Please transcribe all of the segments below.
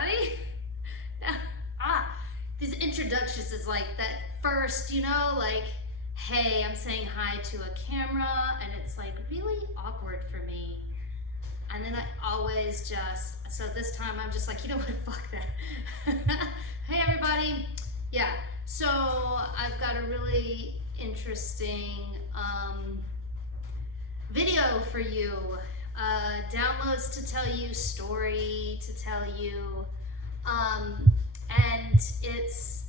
everybody. These introductions is like that first, you know, like, hey, I'm saying hi to a camera, and it's like really awkward for me. And then I always just, so this time I'm just like, you know what, fuck that. Hey everybody. Yeah, so I've got a really interesting video for you. Downloads to tell you, story to tell you, and it's,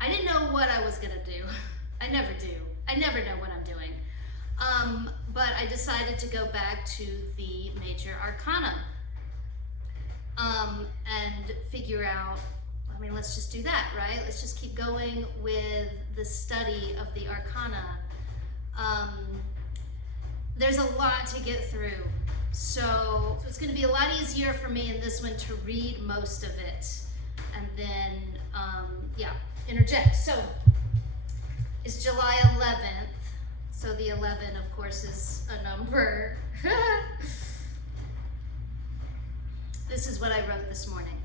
I didn't know what I was gonna do. I never do. I never know what I'm doing. But I decided to go back to the major arcana and figure out, I mean, let's just do that, right? Let's just keep going with the study of the arcana. There's a lot to get through. So it's going to be a lot easier for me in this one to read most of it and then, yeah, interject. So it's July 11th. So the 11, of course, is a number. This is what I wrote this morning.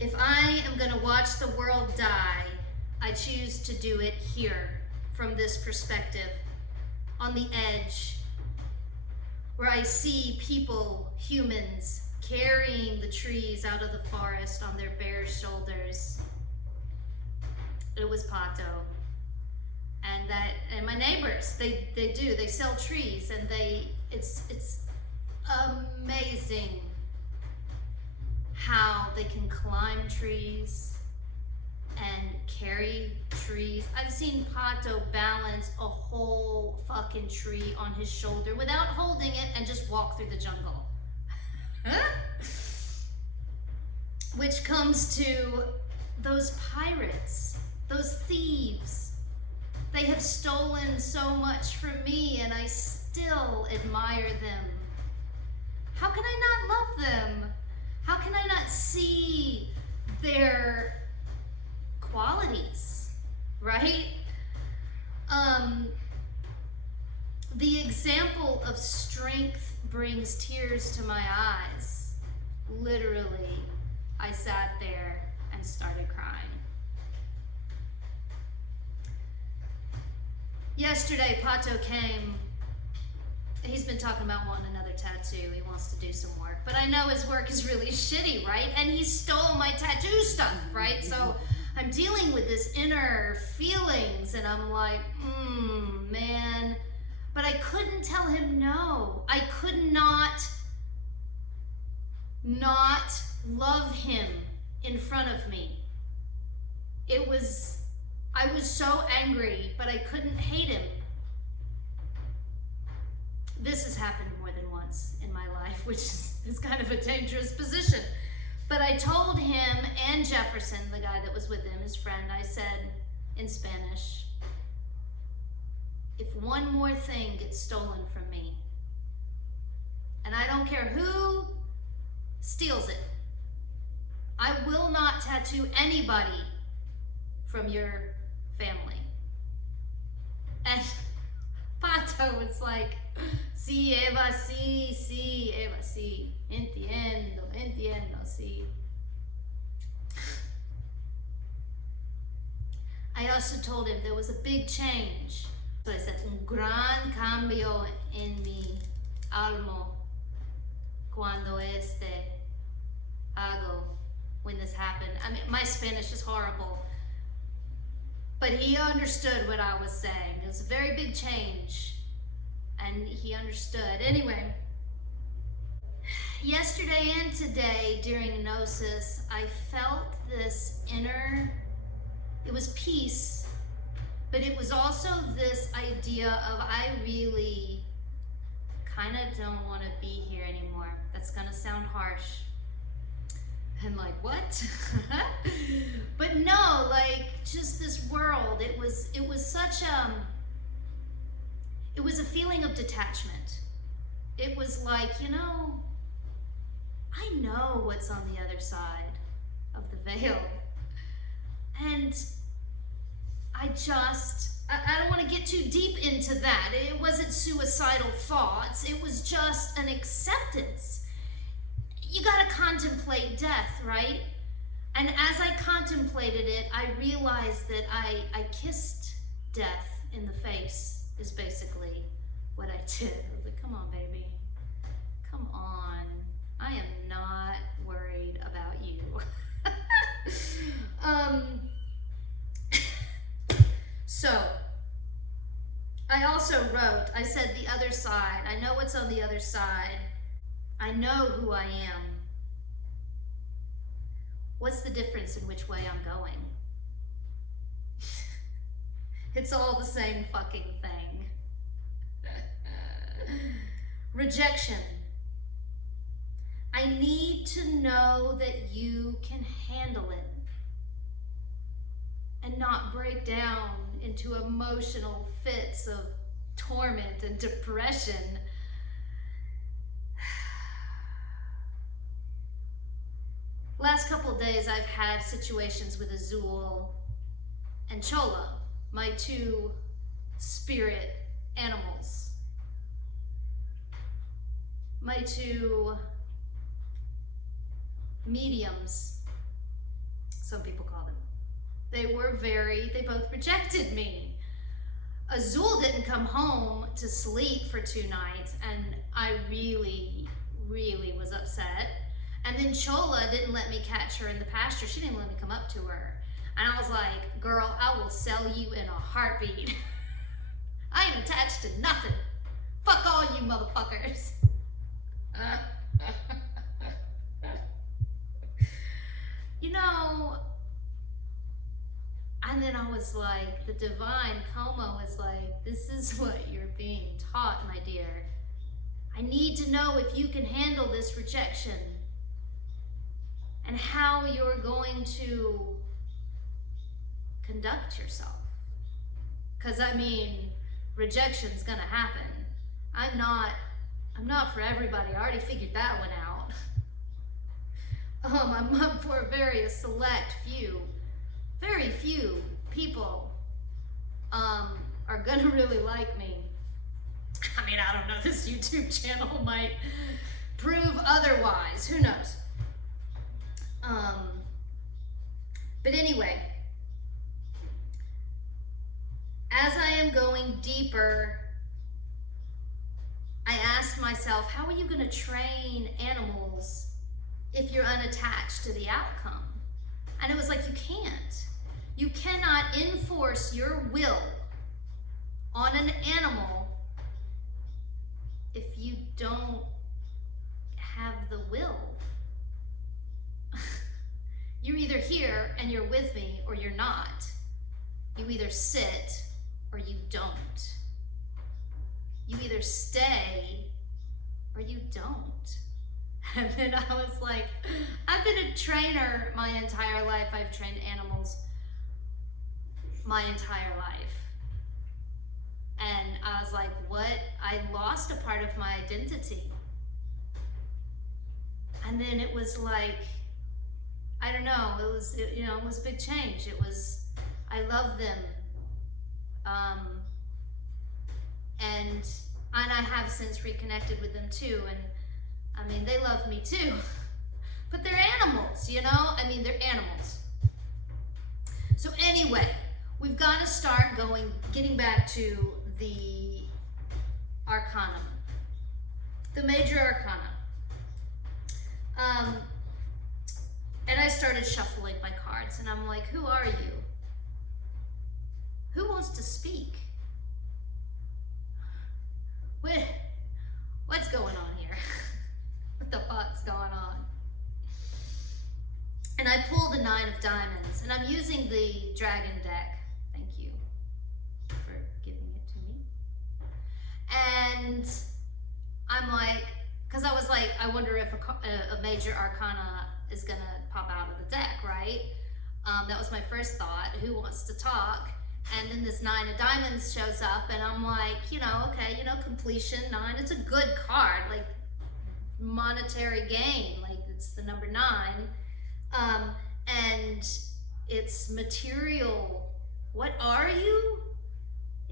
If I am going to watch the world die, I choose to do it here, from this perspective, on the edge, where I see people, humans, carrying the trees out of the forest on their bare shoulders. It was Pato. And my neighbors, they sell trees, and it's amazing how they can climb trees and carry trees. I've seen Pato balance a whole fucking tree on his shoulder without holding it and just walk through the jungle. Which comes to those pirates, those thieves. They have stolen so much from me, and I still admire them. How can I not love them? How can I not see their qualities, right? The example of strength brings tears to my eyes. Literally, I sat there and started crying. Yesterday, Pato came. He's been talking about wanting another tattoo. He wants to do some work. But I know his work is really shitty, right? And he stole my tattoo stuff, right? So I'm dealing with this inner feelings, and I'm like, man. But I couldn't tell him no. I could not love him in front of me. I was so angry, but I couldn't hate him. This has happened more than once in my life, which is kind of a dangerous position. But I told him and Jefferson, the guy that was with him, his friend, I said in Spanish, if one more thing gets stolen from me, and I don't care who steals it, I will not tattoo anybody from your family. And Pato was like, sí, Eva, sí, Eva, sí, entiendo, sí. I also told him there was a big change. So I said, un gran cambio en mi alma cuando hago, when this happened. I mean, my Spanish is horrible. But he understood what I was saying. It was a very big change, and he understood. Anyway, yesterday and today during Gnosis, I felt this inner, it was peace, but it was also this idea of I really kind of don't want to be here anymore. That's gonna sound harsh. And like, what? But no, like, just this world, it was such it was a feeling of detachment. It was like, you know, I know what's on the other side of the veil. And I I don't want to get too deep into that. It wasn't suicidal thoughts. It was just an acceptance. You got to contemplate death, right? And as I contemplated it, I realized that I kissed death in the face, is basically what I did. I was like, come on, baby. Come on. I am not worried about you. So, I also wrote, I said the other side. I know what's on the other side. I know who I am. What's the difference in which way I'm going? It's all the same fucking thing. Rejection. I need to know that you can handle it and not break down into emotional fits of torment and depression. Last couple of days I've had situations with Azul and Chola, my two spirit animals. My two mediums, some people call them. They both rejected me. Azul didn't come home to sleep for 2 nights, and I really, really was upset. And then Chola didn't let me catch her in the pasture. She didn't let me come up to her. And I was like, girl, I will sell you in a heartbeat. I ain't attached to nothing. Fuck all you motherfuckers. You know, and then I was like, the divine Como was like, this is what you're being taught, my dear. I need to know if you can handle this rejection and how you're going to conduct yourself. Because I mean, rejection's gonna happen. I'm not for everybody. I already figured that one out. I'm up for a very select few. Very few people are gonna really like me. I mean, I don't know, this YouTube channel might prove otherwise. Who knows? But anyway, as I am going deeper, I asked myself, how are you going to train animals if you're unattached to the outcome? And it was like, you can't. You cannot enforce your will on an animal if you don't have the will. You're either here and you're with me or you're not. You either sit or you don't. You either stay or you don't. And then I was like, I've been a trainer my entire life. I've trained animals my entire life. And I was like, what? I lost a part of my identity. And then it was like, I don't know, it was a big change. It was, I love them. And I have since reconnected with them too. And I mean, they love me too. But they're animals, you know? I mean, they're animals. So anyway, we've got to start getting back to the Arcana, the major Arcana. And I started shuffling my cards, and I'm like, who are you? Who wants to speak? What's going on here? What the fuck's going on? And I pulled the 9 of Diamonds, and I'm using the Dragon deck. Thank you for giving it to me. And I'm like, because I was like, I wonder if a major Arcana is gonna pop out of the deck, right? That was my first thought. Who wants to talk? And then this 9 of Diamonds shows up, and I'm like, okay, completion 9. It's a good card, like monetary gain. Like it's the number 9, and it's material. What are you?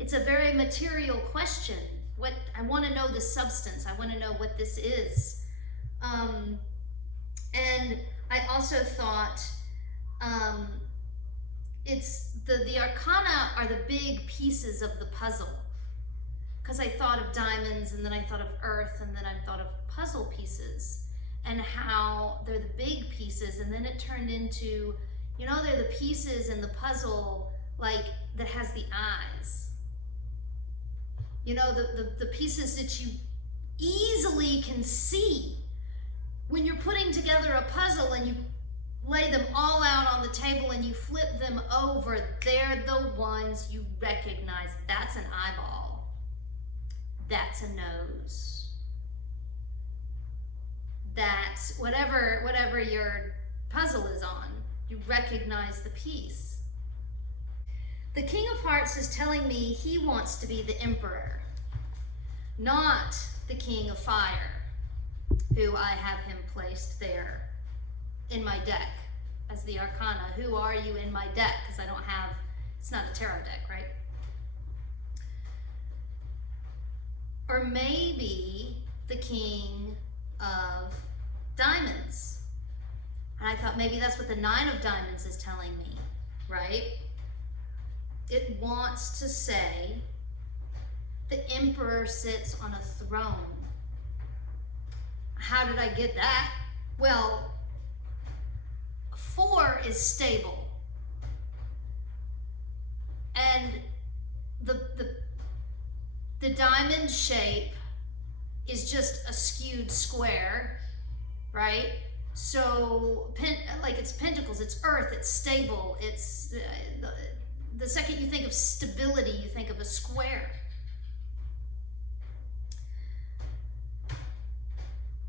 it's a very material question. I want to know the substance. I want to know what this is. And I also thought it's the Arcana are the big pieces of the puzzle. Because I thought of diamonds, and then I thought of earth, and then I thought of puzzle pieces, and how they're the big pieces, and then it turned into, you know, they're the pieces in the puzzle, like, that has the eyes. You know, the pieces that you easily can see. When you're putting together a puzzle and you lay them all out on the table and you flip them over, they're the ones you recognize. That's an eyeball. That's a nose. That's whatever your puzzle is on, you recognize the piece. The King of Hearts is telling me he wants to be the Emperor, not the King of Fire, who I have him placed there in my deck as the Arcana. Who are you in my deck? Because I don't have, it's not a tarot deck, right? Or maybe the King of Diamonds. And I thought maybe that's what the Nine of Diamonds is telling me, right? It wants to say the Emperor sits on a throne. How did I get that? Well, 4 is stable. And the diamond shape is just a skewed square, right? So, like, it's pentacles, it's earth, it's stable, it's, the second you think of stability, you think of a square.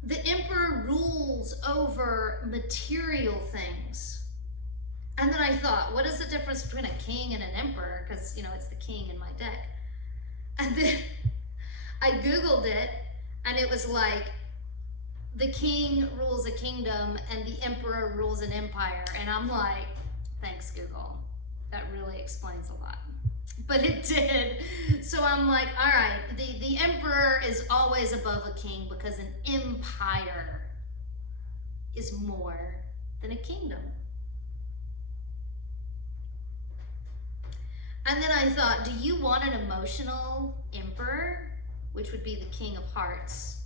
The Emperor rules over material things. And then I thought, what is the difference between a king and an emperor? Because, you know, it's the king in my deck. And then I Googled it, and it was like, the king rules a kingdom and the emperor rules an empire. And I'm like, thanks, Google. That really explains a lot. But it did. So I'm like, all right, the emperor is always above a king because an empire is more than a kingdom. And then I thought, do you want an emotional emperor, which would be the King of Hearts?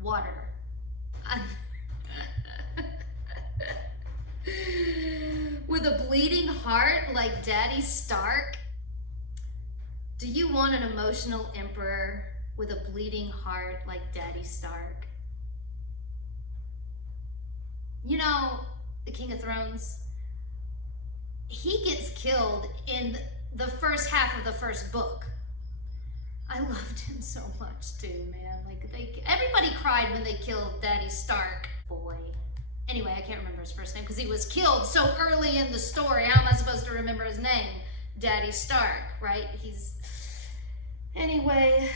Water. With a bleeding heart like Daddy Stark? Do you want an emotional emperor with a bleeding heart like Daddy Stark? You know, the King of Thrones, he gets killed in the first half of the first book. I loved him so much too, man. Like, everybody cried when they killed Daddy Stark. Boy. Anyway, I can't remember his first name because he was killed so early in the story. How am I supposed to remember his name? Daddy Stark, right? Anyway.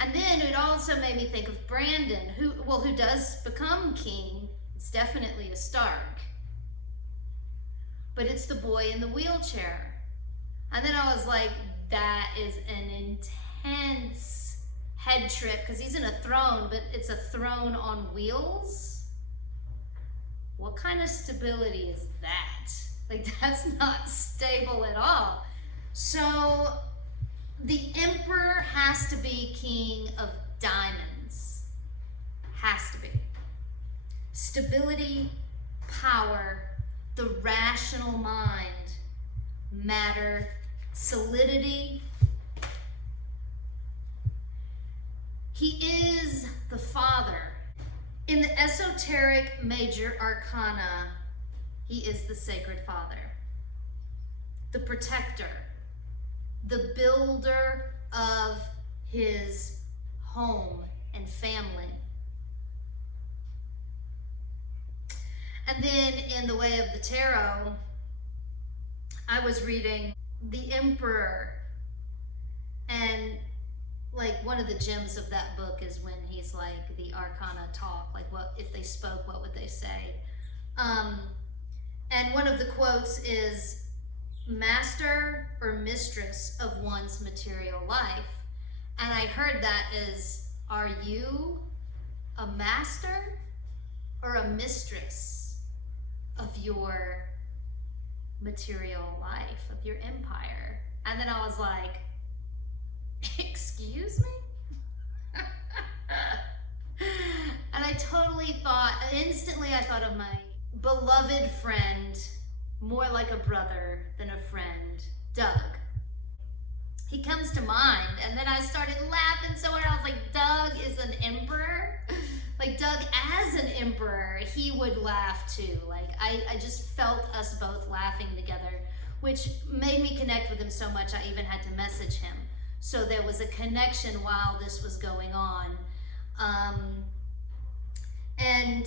And then it also made me think of Brandon, who does become king. It's definitely a Stark. But it's the boy in the wheelchair. And then I was like, that is an intense head trip, because he's in a throne, but it's a throne on wheels. What kind of stability is that? Like, that's not stable at all. So the emperor has to be king of diamonds. Has to be. Stability, power, the rational mind, matter, solidity. He is the father. In the esoteric major arcana, he is the sacred father, the protector, the builder of his home and family. And then in the way of the tarot, I was reading the emperor, and like one of the gems of that book is when he's like, the arcana talk, like, what if they spoke, what would they say? And one of the quotes is, master or mistress of one's material life. And I heard that as, are you a master or a mistress of your material life, of your empire? And then I was like, excuse me? And I totally thought, instantly I thought of my beloved friend, more like a brother than a friend, Doug. He comes to mind, and then I started laughing so hard. I was like, Doug is an emperor? Like, Doug as an emperor, he would laugh too. Like, I just felt us both laughing together, which made me connect with him so much I even had to message him. So there was a connection while this was going on. And,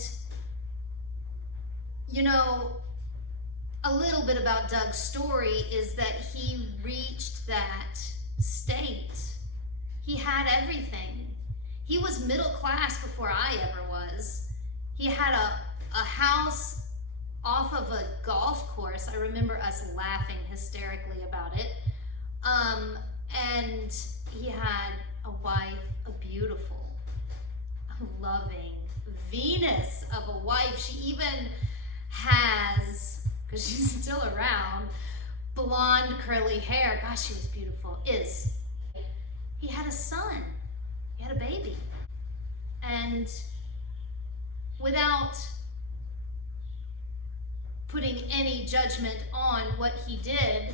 you know, a little bit about Doug's story is that he reached that state. He had everything. He was middle class before I ever was. He had a house off of a golf course. I remember us laughing hysterically about it. And he had a wife, a beautiful, loving Venus of a wife. She even has, because she's still around, blonde curly hair. Gosh, she was beautiful. He had a son. He had a baby. And without putting any judgment on what he did,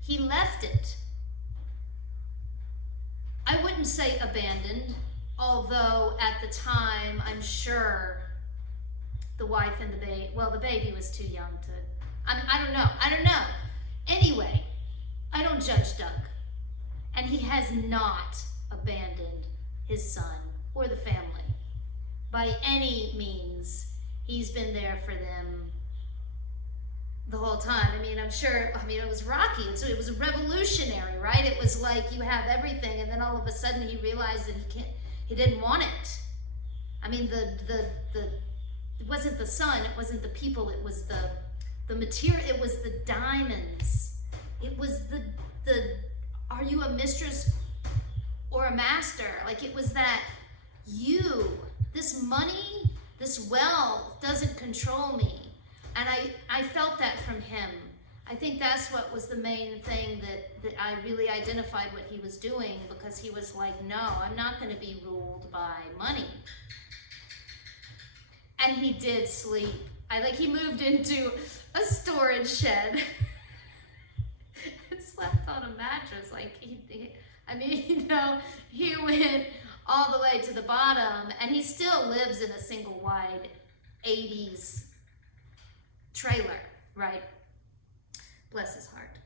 he left it. I wouldn't say abandoned, although at the time, I'm sure the wife and the baby, well, the baby was too young to, I don't know. Anyway, I don't judge Doug. And he has not abandoned his son or the family. By any means, he's been there for them the whole time. I mean, I'm sure, it was rocky. It was revolutionary, right? It was like you have everything, and then all of a sudden he realized that he didn't want it. I mean, it wasn't the sun, it wasn't the people, it was the material, it was the diamonds. It was the are you a mistress or a master? Like, it was that this money, this wealth doesn't control me. And I felt that from him. I think that's what was the main thing that I really identified what he was doing, because he was like, no, I'm not going to be ruled by money. And he did sleep. He moved into a storage shed and slept on a mattress. He went all the way to the bottom, and he still lives in a single wide 80s trailer, right? Bless his heart.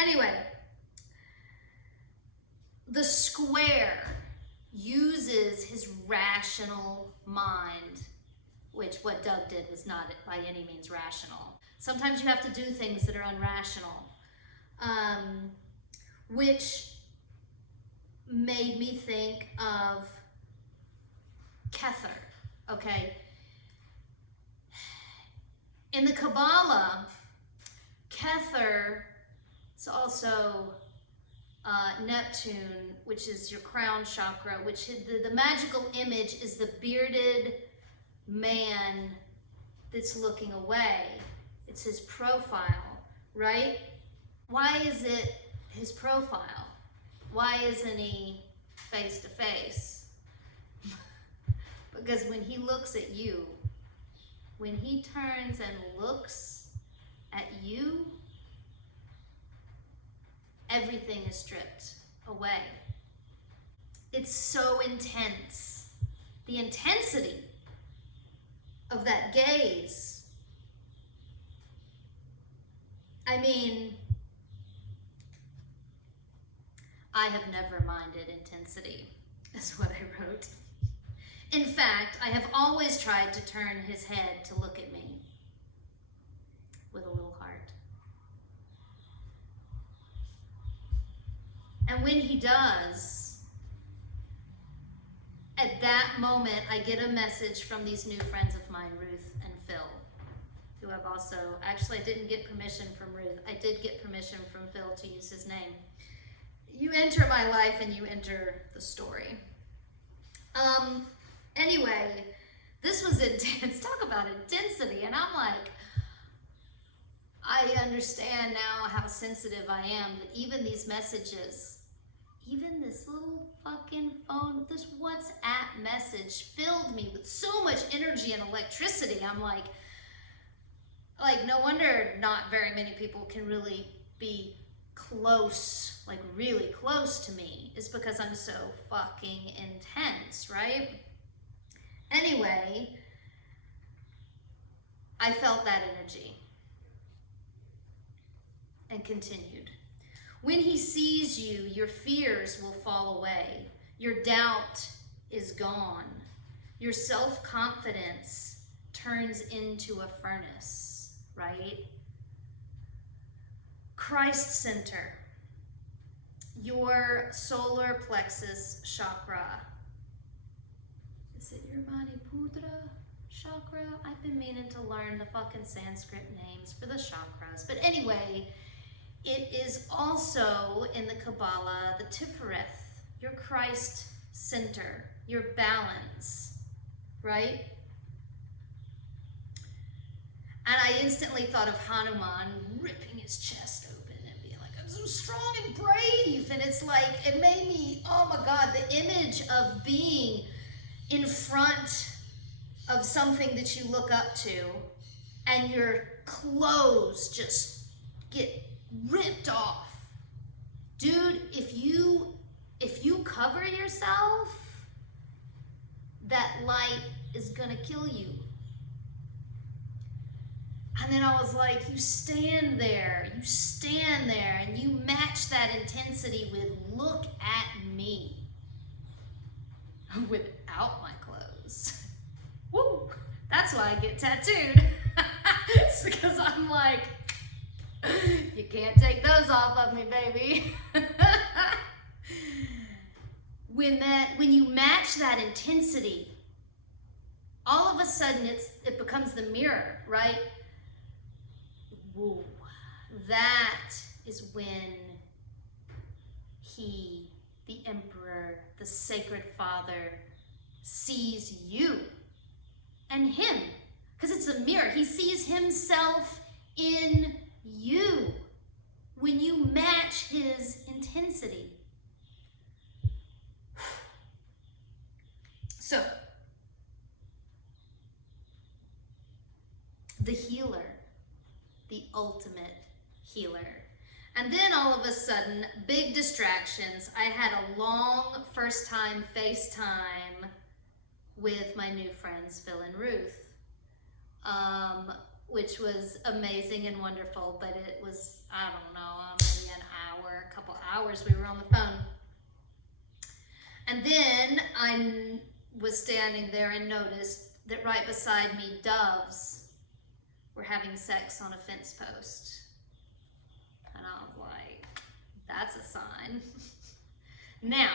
Anyway, the square uses his rational mind, which what Doug did was not by any means rational. Sometimes you have to do things that are unrational, which made me think of Kether, okay? In the Kabbalah, Kether is also Neptune, which is your crown chakra, which the magical image is the bearded man that's looking away. It's his profile, right? Why is it his profile? Why isn't he face to face? Because when he looks at you, when he turns and looks at you, everything is stripped away. It's so intense. The intensity of that gaze. I mean, I have never minded intensity, is what I wrote. In fact, I have always tried to turn his head to look at me with a little heart. And when he does, at that moment, I get a message from these new friends of mine, Ruth and Phil, who I've also, actually I didn't get permission from Ruth. I did get permission from Phil to use his name. You enter my life and you enter the story. Anyway, this was intense. Talk about intensity. And I'm like, I understand now how sensitive I am, that even these messages, even this little fucking phone, this WhatsApp message filled me with so much energy and electricity. I'm like no wonder not very many people can really be close, like really close to me, is because I'm so fucking intense, right? Anyway, I felt that energy and continued. When he sees you, your fears will fall away. Your doubt is gone. Your self-confidence turns into a furnace, right? Christ center, your solar plexus chakra. Is it your Manipura chakra? I've been meaning to learn the fucking Sanskrit names for the chakras. But anyway, it is also in the Kabbalah, the Tifereth, your Christ center, your balance, right? And I instantly thought of Hanuman ripping his chest open and being like, I'm so strong and brave. And it's like, it made me, oh my God, the image of being in front of something that you look up to and your clothes just get ripped off. Dude, if you cover yourself, that light is gonna kill you. And then I was like, you stand there and you match that intensity with, look at me without my clothes. Woo, that's why I get tattooed. It's because I'm like, you can't take those off of me, baby. When you match that intensity, all of a sudden it becomes the mirror, right? Woo. That is when he, the emperor, the sacred father, sees you and him, because it's a mirror. He sees himself in you when you match his intensity. So, the healer, the ultimate healer. And then all of a sudden, big distractions. I had a long first time FaceTime with my new friends, Phil and Ruth, which was amazing and wonderful, but it was, I don't know, maybe an hour, a couple hours we were on the phone. And then I was standing there and noticed that right beside me, doves were having sex on a fence post. And I was like, that's a sign. Now,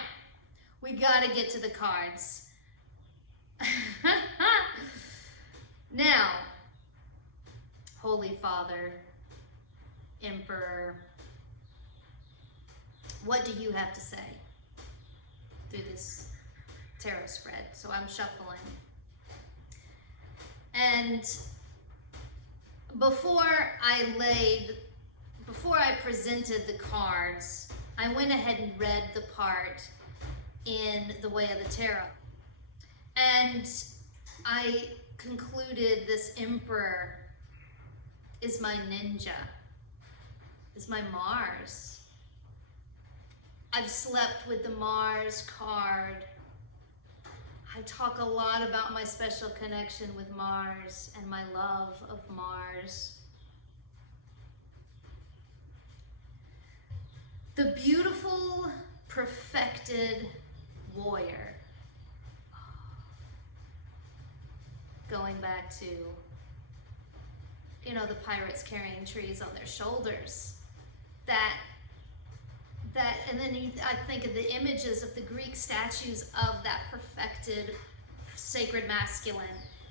we gotta get to the cards. Now, Holy Father, Emperor, what do you have to say through this tarot spread? So I'm shuffling. And before I presented the cards, I went ahead and read the part in The Way of the Tarot. And I concluded this Emperor is my ninja, is my Mars. I've slept with the Mars card. I talk a lot about my special connection with Mars and my love of Mars. The beautiful, perfected warrior. Going back to, you know, the pirates carrying trees on their shoulders. And then I think of the images of the Greek statues of that perfected sacred masculine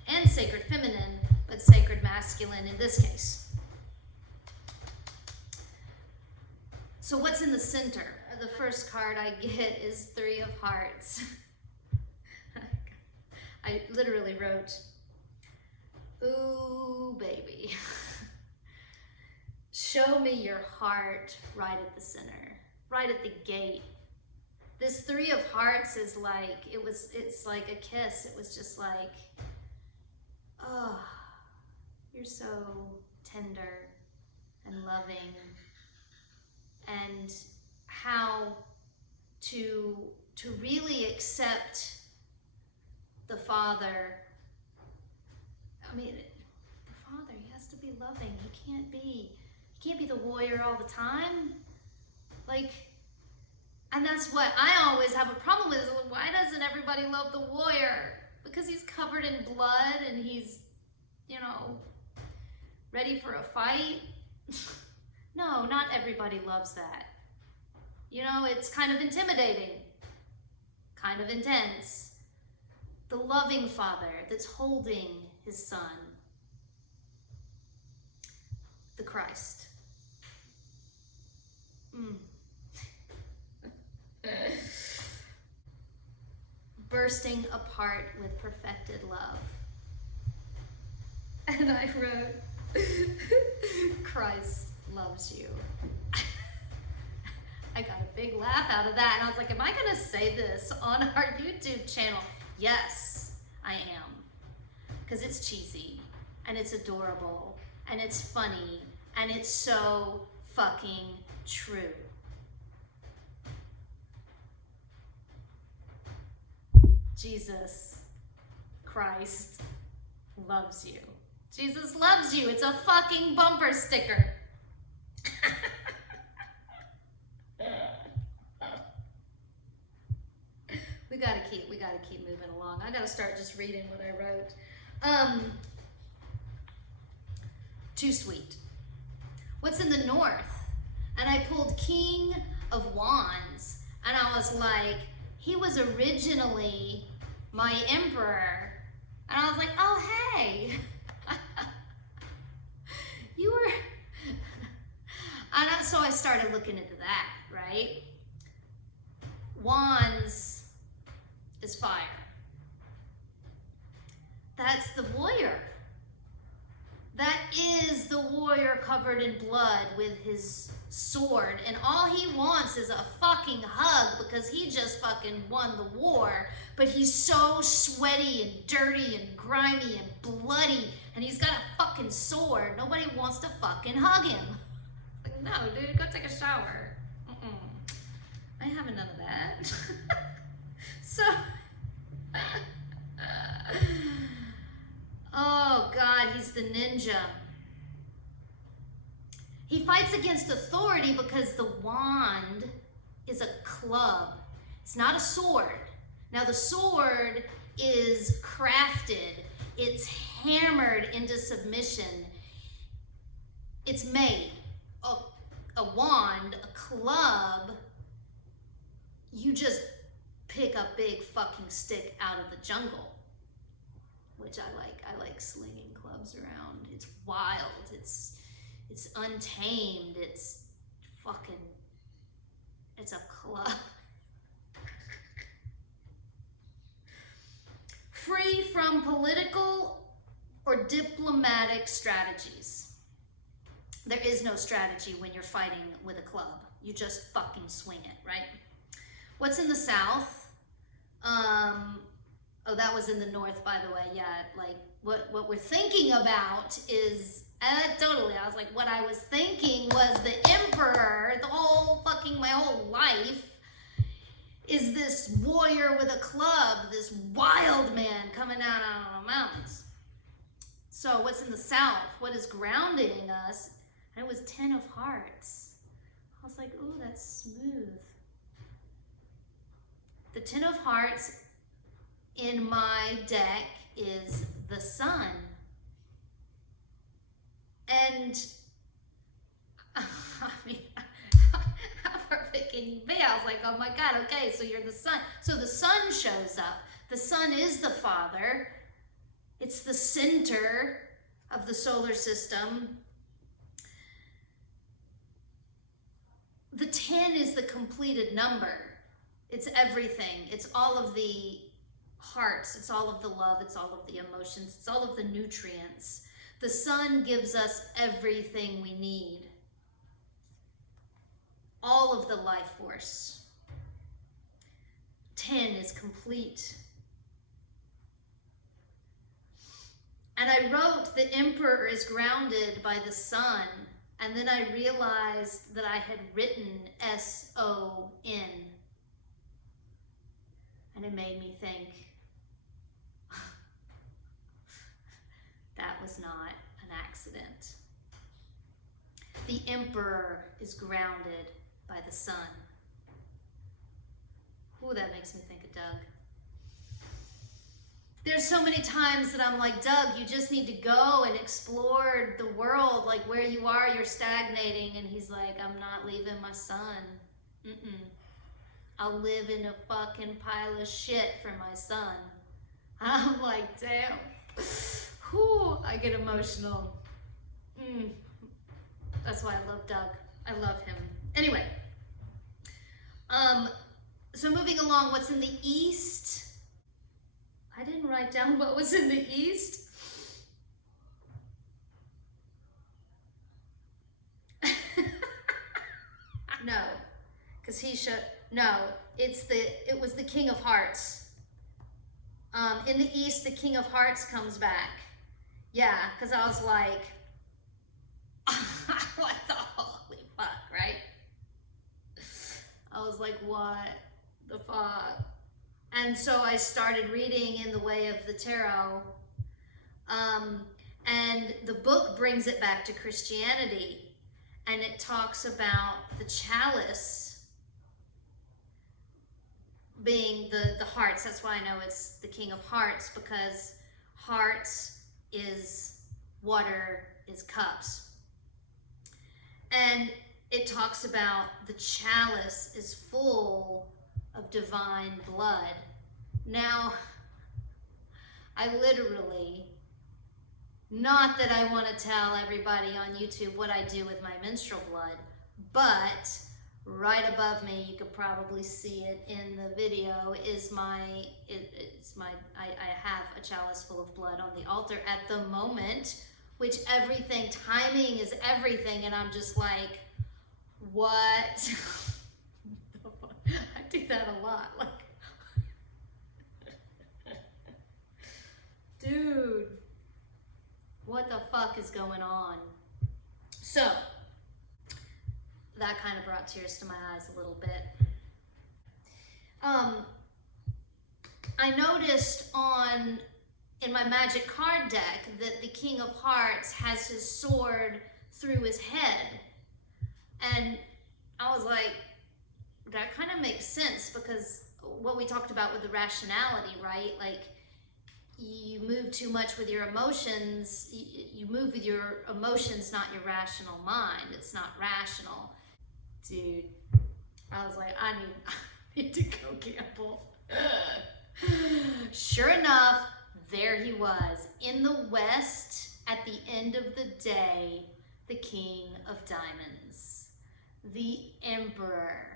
and sacred feminine, but sacred masculine in this case. So what's in the center? The first card I get is 3 of Hearts. I literally wrote, ooh, baby. Show me your heart right at the center, right at the gate. This 3 of Hearts is like, it's like a kiss. It was just like, oh, you're so tender and loving. And how to really accept the Father. I mean, the Father, he has to be loving. He can't be the warrior all the time. Like, and that's what I always have a problem with, is why doesn't everybody love the warrior? Because he's covered in blood and he's, you know, ready for a fight. No, not everybody loves that. You know, it's kind of intimidating, kind of intense. The loving Father that's holding his Son, the Christ. Bursting apart with perfected love. And I wrote, Christ loves you. I got a big laugh out of that, and I was like, am I gonna say this on our YouTube channel? Yes, I am. Because it's cheesy, and it's adorable, and it's funny, and it's so fucking true. Jesus Christ loves you. Jesus loves you. It's a fucking bumper sticker. We gotta keep moving along. I gotta start just reading what I wrote. Too sweet. What's in the north? And I pulled King of Wands, and I was like, he was originally my emperor. And I was like, oh, hey. You were... And so I started looking into that, right? Wands is fire. That's the warrior. That is the warrior covered in blood with his sword, and all he wants is a fucking hug because he just fucking won the war, but he's so sweaty and dirty and grimy and bloody, and he's got a fucking sword. Nobody wants to fucking hug him. Like, no, dude, go take a shower. I ain't having none of that. So, oh God, he's the ninja. He fights against authority because the wand is a club. It's not a sword. Now the sword is crafted. It's hammered into submission. It's made. A wand, a club, you just pick a big fucking stick out of the jungle, which I like. I like slinging clubs around. It's wild. It's untamed. It's fucking, it's a club. Free from political or diplomatic strategies. There is no strategy when you're fighting with a club. You just fucking swing it, right? What's in the south? Oh, that was in the north, by the way. Yeah, like what we're thinking about is, totally, I was like, what I was thinking was the emperor, my whole life is this warrior with a club, this wild man coming out on the mountains. So what's in the south? What is grounding us? And it was 10 of Hearts. I was like, ooh, that's smooth. The 10 of Hearts in my deck is the Sun. And, I mean, how perfect can you be? I was like, oh my God, okay, so you're the Sun. So the Sun shows up. The Sun is the Father. It's the center of the solar system. The 10 is the completed number. It's everything. It's all of the hearts. It's all of the love. It's all of the emotions. It's all of the nutrients. The sun gives us everything we need. All of the life force. 10 is complete. And I wrote, the emperor is grounded by the sun. And then I realized that I had written S-O-N. And it made me think, that was not an accident. The emperor is grounded by the sun. Ooh, that makes me think of Doug. There's so many times that I'm like, Doug, you just need to go and explore the world. Like where you are, you're stagnating. And he's like, I'm not leaving my son. I'll live in a fucking pile of shit for my son. I'm like, damn. Whew, I get emotional. That's why I love Doug. I love him. Anyway, so moving along, what's in the east? I didn't write down what was in the east. No, because he should. No, it was the King of Hearts. In the east, the King of Hearts comes back. Yeah, because I was like, what the holy fuck, right? I was like, what the fuck? And so I started reading In the Way of the Tarot. And the book brings it back to Christianity. And it talks about the chalice being the hearts. That's why I know it's the King of Hearts, because hearts is water, is cups. And it talks about the chalice is full of divine blood. Now, I literally, not that I want to tell everybody on YouTube what I do with my menstrual blood, but right above me, you could probably see it in the video, is I have a chalice full of blood on the altar at the moment, which timing is everything, and I'm just like, what? I do that a lot, like, dude, what the fuck is going on? So, that kind of brought tears to my eyes a little bit. I noticed in my magic card deck that the King of Hearts has his sword through his head. And I was like, that kind of makes sense, because what we talked about with the rationality, right? Like, you move too much with your emotions. You move with your emotions, not your rational mind. It's not rational. Dude, I was like, I need to go gamble. Sure enough, there he was in the West at the end of the day, the King of Diamonds, the Emperor,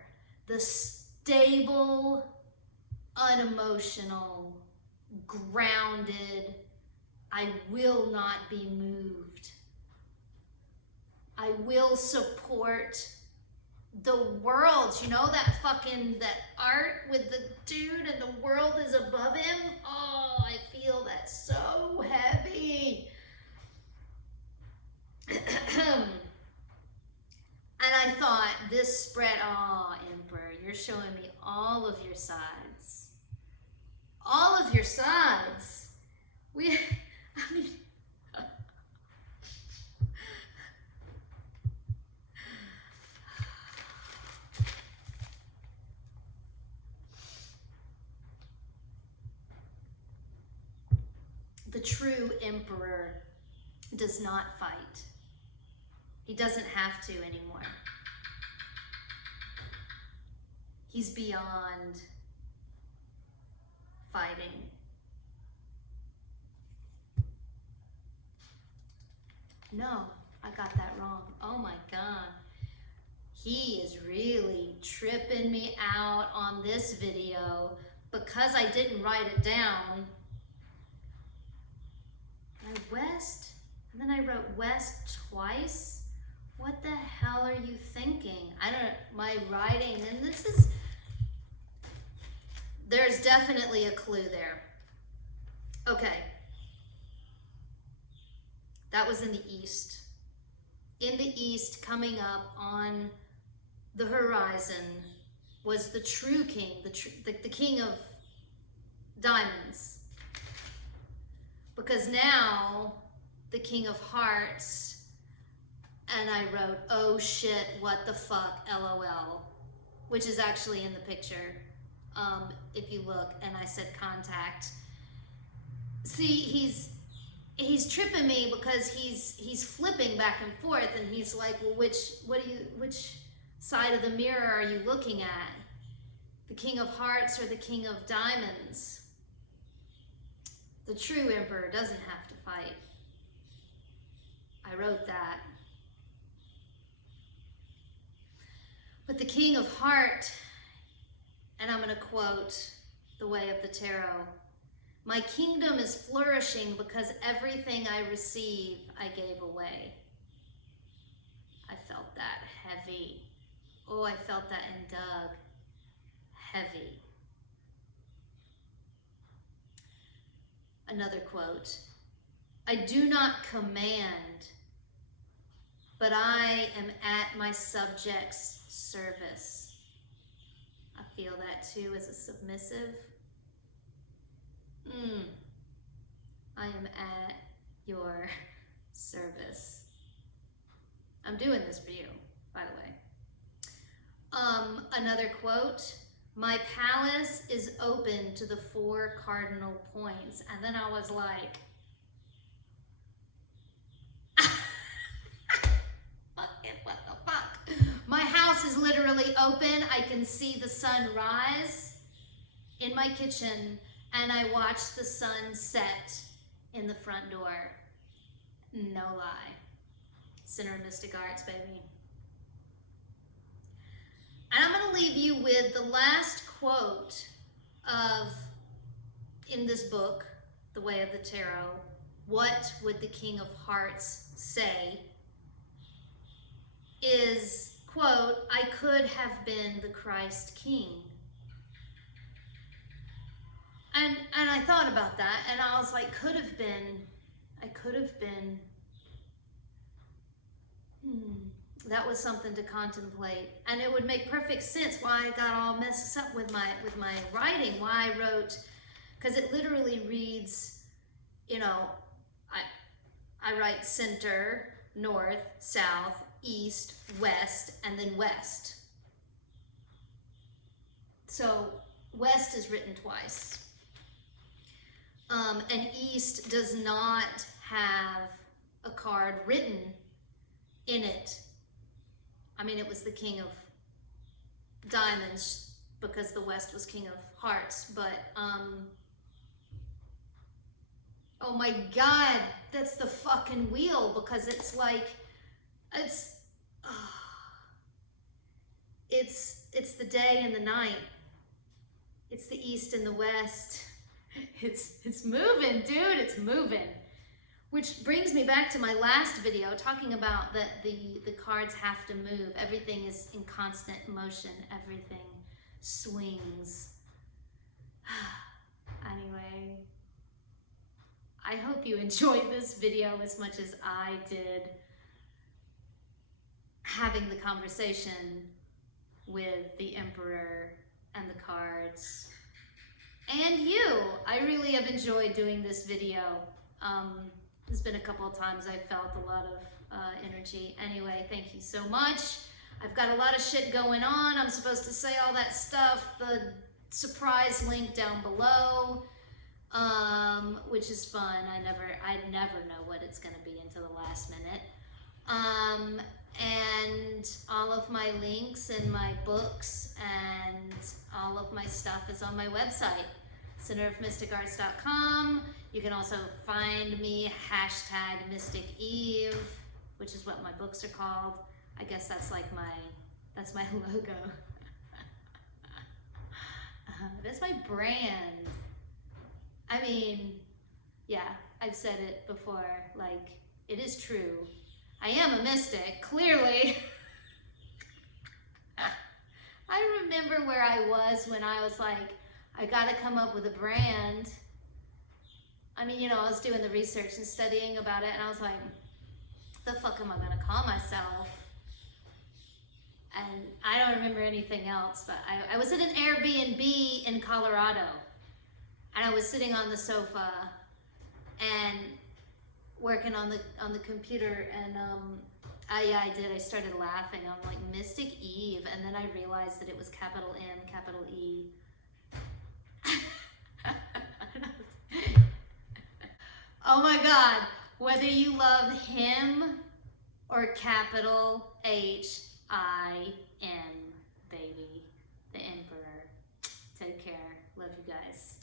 the stable, unemotional, grounded, I will not be moved. I will support the world. You know that art with the dude and the world is above him? Oh, I feel that so heavy. And I thought, this spread, oh, Emperor, you're showing me all of your sides. All of your sides. The true emperor does not fight. He doesn't have to anymore. He's beyond fighting. No, I got that wrong. Oh my God. He is really tripping me out on this video because I didn't write it down. West, and then I wrote West twice. What the hell are you thinking? I don't know, my writing, and there's definitely a clue there. Okay. That was in the east. In the east, coming up on the horizon, was the true king, the king of diamonds. Because now, the king of hearts, and I wrote, oh shit, what the fuck, LOL, which is actually in the picture, if you look, and I said contact. See, he's tripping me because he's flipping back and forth, and he's like, well, which side of the mirror are you looking at? The king of hearts or the king of diamonds? The true emperor doesn't have to fight. I wrote that. But the king of heart, and I'm going to quote the way of the tarot, my kingdom is flourishing because everything I receive, I gave away. I felt that heavy. Oh, I felt that in Doug. Heavy. Another quote. I do not command, but I am at my subjects' service. I feel that too as a submissive. I am at your service. I'm doing this for you, by the way. Another quote, my palace is open to the 4 cardinal points. And then I was like, what the fuck? My house is literally open. I can see the sun rise in my kitchen, and I watch the sun set in the front door. No lie. Center of Mystic Arts, baby. And I'm going to leave you with the last quote in this book, The Way of the Tarot. What would the King of Hearts say? Is, quote, I could have been the Christ King. And I thought about that, and I was like, I could have been. That was something to contemplate. And it would make perfect sense why I got all messed up with my writing, why I wrote, because it literally reads, you know, I write center, north, south, east, west, and then west. So west is written twice. And east does not have a card written in it. I mean, it was the king of diamonds because the west was king of hearts, but oh my God, that's the fucking wheel, because it's like, it's the day and the night. It's the east and the west. It's moving, dude, it's moving. Which brings me back to my last video talking about that the cards have to move. Everything is in constant motion. Everything swings. Anyway, I hope you enjoyed this video as much as I did having the conversation with the Emperor and the cards. And you. I really have enjoyed doing this video. There's been a couple of times I felt a lot of energy. Anyway, thank you so much. I've got a lot of shit going on. I'm supposed to say all that stuff. The surprise link down below, which is fun. I never know what it's going to be until the last minute. And all of my links and my books and all of my stuff is on my website, centerofmysticarts.com. You can also find me, #MysticEve. which is what my books are called. I guess that's like that's my logo. That's my brand. I mean, yeah, I've said it before, like, it is true. I am a mystic, clearly. I remember where I was when I was like, I gotta come up with a brand. I mean, you know, I was doing the research and studying about it, and I was like, the fuck am I gonna call myself? And I don't remember anything else, but I was at an Airbnb in Colorado, and I was sitting on the sofa and working on the computer, and I did. I started laughing. I'm like, MysticEve, and then I realized that it was capital M, capital E. Oh my God! Whether you love him or capital HIM, baby, the Emperor. Take care. Love you guys.